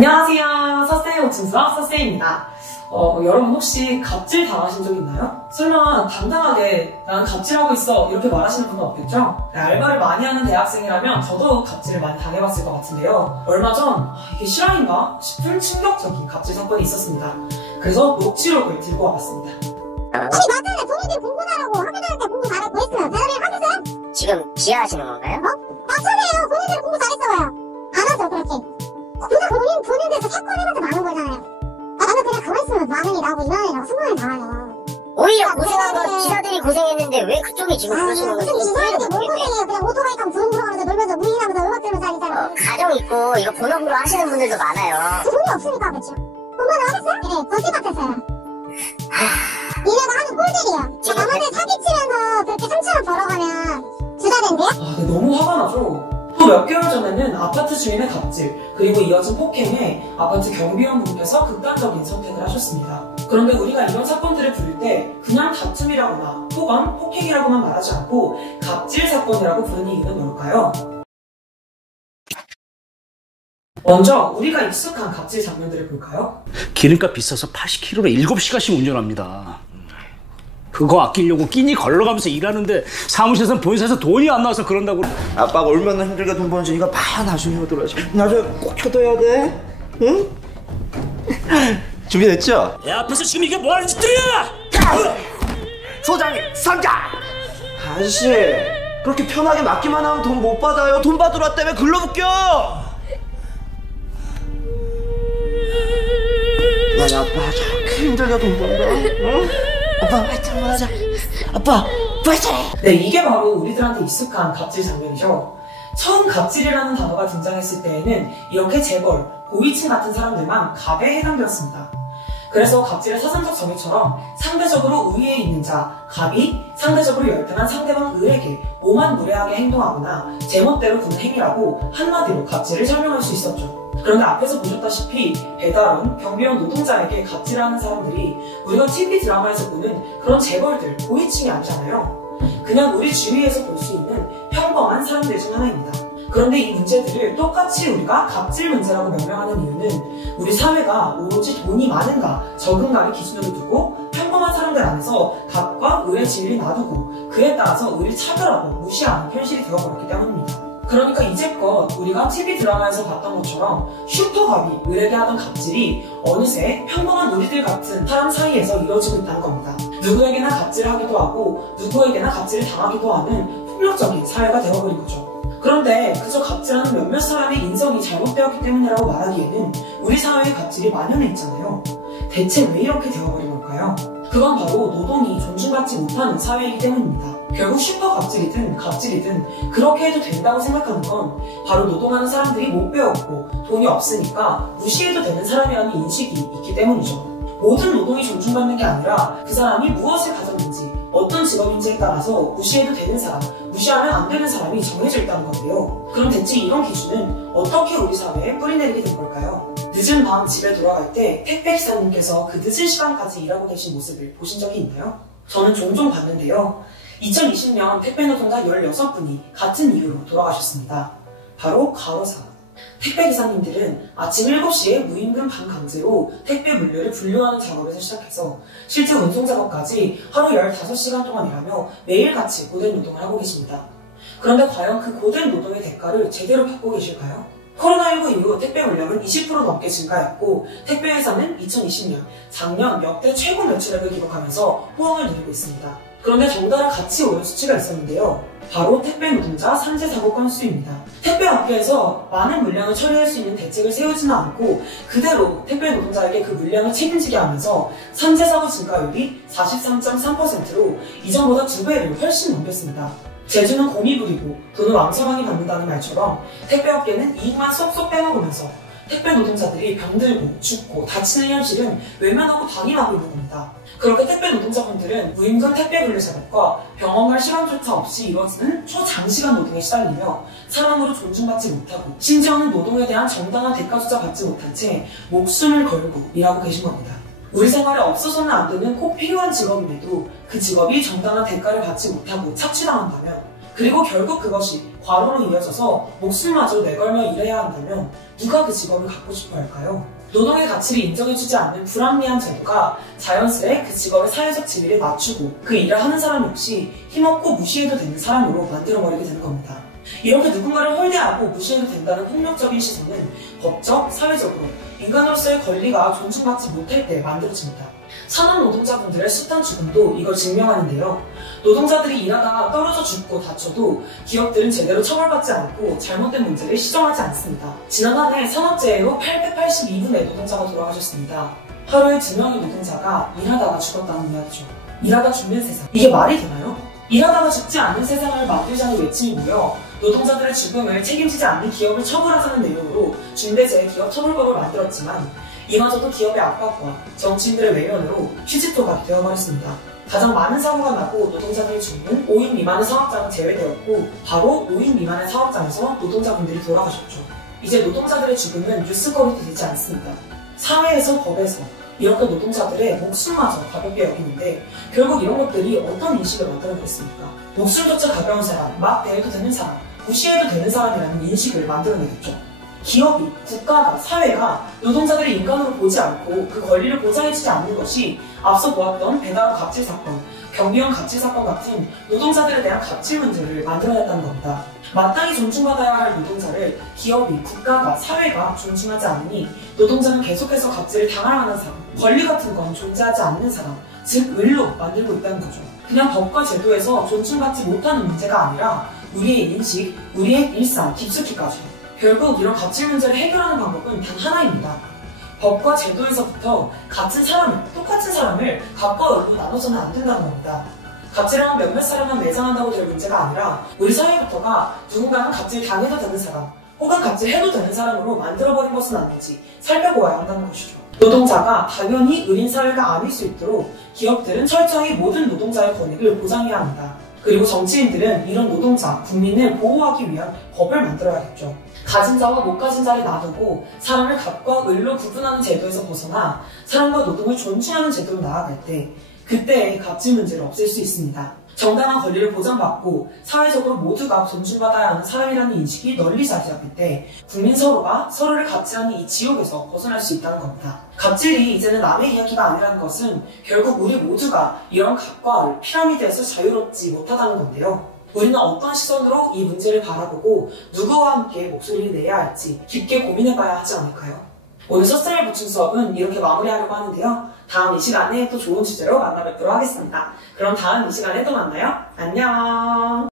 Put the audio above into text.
안녕하세요. 서세이 호칭수학 서세이입니다. 여러분 혹시 갑질 당하신 적 있나요? 설마 당당하게 나는 갑질하고 있어 이렇게 말하시는 분은 없겠죠? 알바를 많이 하는 대학생이라면 저도 갑질을 많이 당해봤을 것 같은데요. 얼마 전 이게 실화인가 싶은 충격적인 갑질 사건이 있었습니다. 그래서 녹취록을 들고 와봤습니다. 아니 맞잖아요. 본인들이 공부 잘하고 학교 다닐 때 공부 잘하고 했어요. 대답을 하겠어요? 지금 비하하시는 건가요? 맞잖아요. 본인들이 공부 잘했어요. 안 하죠 그렇게. 그냥 본인들도 사건 해봐서 많은 거잖아요. 나는 그냥 가만히 있으면 만원이 나오고 2만원이 나오고 3만원이 나와요. 오히려 고생한 건 기사들이 고생했는데 왜 그쪽이 지금 그러시는 거예요? 무슨 이상한데 뭘 고생해요. 그냥 오토바이 타고 부릉부릉 하면서 놀면서 무인하면서 음악 들으면서 다니잖아요. 가정 있고 이거 본업으로 하시는 분들도 많아요. 돈이 없으니까 그렇죠. 돈만 하겠어요? 네, 거지 같았어요. 이래가 하는 꼴들이야. 남한테 사기치면서 그렇게 3천원 벌어가면 주다 된대요? 근데 너무 화가 나죠? 또 몇 개월 전에는 아파트 주인의 갑질, 그리고 이어진 폭행에 아파트 경비원 분께서 극단적인 선택을 하셨습니다. 그런데 우리가 이런 사건들을 부를 때 그냥 다툼이라거나 혹은 폭행이라고만 말하지 않고 갑질 사건이라고 부르는 이유는 뭘까요? 먼저 우리가 익숙한 갑질 장면들을 볼까요? 기름값 비싸서 80km를 7시간씩 운전합니다. 그거 아끼려고 끼니 걸러가면서 일하는데 사무실에서는 본사에서 돈이 안 나와서 그런다고. 아빠가 얼마나 힘들게 돈 버는지 이거 봐. 나중에 오더라. 나중에 꼭 쳐둬야 돼. 응? 준비됐죠? 야, 앞에서 지금 이게 뭐하는 짓들이야! 소장님 상자! 아저씨 그렇게 편하게 맡기만 하면 돈 못 받아요. 돈 받으러 왔다며 글러붙겨. 난 아빠 저렇게 힘들게 돈 번다. 응? 아빠 화이팅 한번 하자. 아빠 화이팅! 네, 이게 바로 우리들한테 익숙한 갑질 장면이죠. 처음 갑질이라는 단어가 등장했을 때에는 이렇게 재벌, 고위층 같은 사람들만 갑에 해당되었습니다. 그래서 갑질의 사전적 정의처럼 상대적으로 우위에 있는 자, 갑이 상대적으로 열등한 상대방 을에게 오만무례하게 행동하거나 제멋대로 구는 행위라고 한마디로 갑질을 설명할 수 있었죠. 그런데 앞에서 보셨다시피 배달원, 경비원 노동자에게 갑질하는 사람들이 우리가 TV 드라마에서 보는 그런 재벌들, 고위층이 아니잖아요. 그냥 우리 주위에서 볼 수 있는 평범한 사람들 중 하나입니다. 그런데 이 문제들을 똑같이 우리가 갑질 문제라고 명명하는 이유는 우리 사회가 오로지 돈이 많은가 적은가를 기준으로 두고 평범한 사람들 안에서 갑과 을의 진리를 놔두고 그에 따라서 을을 차별하고 무시하는 현실이 되어버렸기 때문입니다. 그러니까 이제껏 우리가 TV 드라마에서 봤던 것처럼 슈퍼갑이 을에게 하던 갑질이 어느새 평범한 우리들 같은 사람 사이에서 이루어지고 있다는 겁니다. 누구에게나 갑질을 하기도 하고 누구에게나 갑질을 당하기도 하는 폭력적인 사회가 되어버린 거죠. 그런데 그저 갑질하는 몇몇 사람의 인성이 잘못되었기 때문이라고 말하기에는 우리 사회의 갑질이 만연해 있잖아요. 대체 왜 이렇게 되어버린 걸까요? 그건 바로 노동이 존중받지 못하는 사회이기 때문입니다. 결국 슈퍼 갑질이든 그렇게 해도 된다고 생각하는 건 바로 노동하는 사람들이 못 배웠고 돈이 없으니까 무시해도 되는 사람이라는 인식이 있기 때문이죠. 모든 노동이 존중받는 게 아니라 그 사람이 무엇을 가졌는지 어떤 직업인지에 따라서 무시해도 되는 사람, 무시하면 안 되는 사람이 정해져 있다는 건데요. 그럼 대체 이런 기준은 어떻게 우리 사회에 뿌리내리게 된 걸까요? 늦은 밤 집에 돌아갈 때 택배 기사님께서 그 늦은 시간까지 일하고 계신 모습을 보신 적이 있나요? 저는 종종 봤는데요. 2020년 택배 노동자 16분이 같은 이유로 돌아가셨습니다. 바로 과로사. 택배 기사님들은 아침 7시에 무임금 반강제로 택배 물류를 분류하는 작업에서 시작해서 실제 운송 작업까지 하루 15시간 동안 일하며 매일같이 고된 노동을 하고 계십니다. 그런데 과연 그 고된 노동의 대가를 제대로 받고 계실까요? 코로나19 이후 택배 물량은 20% 넘게 증가했고 택배 회사는 2020년 작년 역대 최고 매출액을 기록하면서 호황을 누리고 있습니다. 그런데 덩달아 같이 오른 수치가 있었는데요. 바로 택배 노동자 산재 사고 건수입니다. 택배 업계에서 많은 물량을 처리할 수 있는 대책을 세우지는 않고 그대로 택배 노동자에게 그 물량을 책임지게 하면서 산재 사고 증가율이 43.3%로 이전보다 2배를 훨씬 넘겼습니다. 재주는 곰이 부리고 돈은 왕서방이 받는다는 말처럼 택배 업계는 이익만 쏙쏙 빼먹으면서 택배 노동자들이 병들고 죽고 다치는 현실은 외면하고 방임하고 있는 겁니다. 그렇게 택배 노동자분들은 무임금 택배 분류 작업과 병원 갈 시간조차 없이 이루어지는 초장시간 노동에 시달리며 사람으로 존중받지 못하고 심지어는 노동에 대한 정당한 대가조차 받지 못한 채 목숨을 걸고 일하고 계신 겁니다. 우리 생활에 없어서는 안 되는 꼭 필요한 직업임에도 그 직업이 정당한 대가를 받지 못하고 착취당한다면 그리고 결국 그것이 과로로 이어져서 목숨마저 내걸며 일해야 한다면 누가 그 직업을 갖고 싶어 할까요? 노동의 가치를 인정해주지 않는 불합리한 제도가 자연스레 그 직업의 사회적 지위를 낮추고 그 일을 하는 사람 역시 힘없고 무시해도 되는 사람으로 만들어버리게 되는 겁니다. 이렇게 누군가를 홀대하고 무시해도 된다는 폭력적인 시선은 법적, 사회적으로 인간으로서의 권리가 존중받지 못할 때 만들어집니다. 산업 노동자분들의 숱한 죽음도 이걸 증명하는데요. 노동자들이 일하다가 떨어져 죽고 다쳐도 기업들은 제대로 처벌받지 않고 잘못된 문제를 시정하지 않습니다. 지난 한 해 산업재해로 882분의 노동자가 돌아가셨습니다. 하루에 2명의 노동자가 일하다가 죽었다는 이야기죠. 일하다 죽는 세상. 이게 말이 되나요? 일하다가 죽지 않는 세상을 만들자는 외침이 모여 노동자들의 죽음을 책임지지 않는 기업을 처벌하자는 내용으로 중대재해기업처벌법을 만들었지만 이마저도 기업의 압박과 정치인들의 외면으로 휴직조각이 되어버렸습니다. 가장 많은 사고가 나고 노동자들이 죽는 5인 미만의 사업장은 제외되었고 바로 5인 미만의 사업장에서 노동자분들이 돌아가셨죠. 이제 노동자들의 죽음은 뉴스거리도 되지 않습니다. 사회에서 법에서 이렇게 노동자들의 목숨마저 가볍게 여기는데 결국 이런 것들이 어떤 인식을 만들어내겠습니까? 목숨조차 가벼운 사람, 막 대해도 되는 사람, 무시해도 되는 사람이라는 인식을 만들어내겠죠. 기업이, 국가가, 사회가 노동자들을 인간으로 보지 않고 그 권리를 보장해주지 않는 것이 앞서 보았던 배달업 갑질 사건, 경비원 갑질 사건 같은 노동자들에 대한 갑질 문제를 만들어냈다는 겁니다. 마땅히 존중받아야 할 노동자를 기업이, 국가가, 사회가 존중하지 않으니 노동자는 계속해서 갑질을 당할 만한 사람, 권리 같은 건 존재하지 않는 사람, 즉 을로 만들고 있다는 거죠. 그냥 법과 제도에서 존중받지 못하는 문제가 아니라 우리의 인식, 우리의 일상, 깊숙이까지. 결국 이런 갑질 문제를 해결하는 방법은 단 하나입니다. 법과 제도에서부터 똑같은 사람을 갑과 을로 나눠서는 안 된다는 겁니다. 갑질하는 몇몇 사람만 매장한다고 될 문제가 아니라 우리 사회부터가 누군가는 갑질 당해도 되는 사람, 혹은 갑질해도 되는 사람으로 만들어버린 것은 아닌지 살펴보아야 한다는 것이죠. 노동자가 당연히 을인 사회가 아닐 수 있도록 기업들은 철저히 모든 노동자의 권익을 보장해야 합니다. 그리고 정치인들은 이런 노동자, 국민을 보호하기 위한 법을 만들어야겠죠. 가진 자와 못 가진 자를 놔두고 사람을 갑과 을로 구분하는 제도에서 벗어나 사람과 노동을 존중하는 제도로 나아갈 때 그때의 갑질 문제를 없앨 수 있습니다. 정당한 권리를 보장받고 사회적으로 모두가 존중받아야 하는 사람이라는 인식이 널리 자리잡을 때 국민 서로가 서로를 갑질하는 이 지옥에서 벗어날 수 있다는 겁니다. 갑질이 이제는 남의 이야기가 아니라는 것은 결국 우리 모두가 이런 갑과 을, 피라미드에서 자유롭지 못하다는 건데요. 우리는 어떤 시선으로 이 문제를 바라보고 누구와 함께 목소리를 내야 할지 깊게 고민해봐야 하지 않을까요? 오늘 서스테이너블 보충 수업은 이렇게 마무리하려고 하는데요. 다음 이 시간에 또 좋은 주제로 만나 뵙도록 하겠습니다. 그럼 다음 이 시간에 또 만나요. 안녕.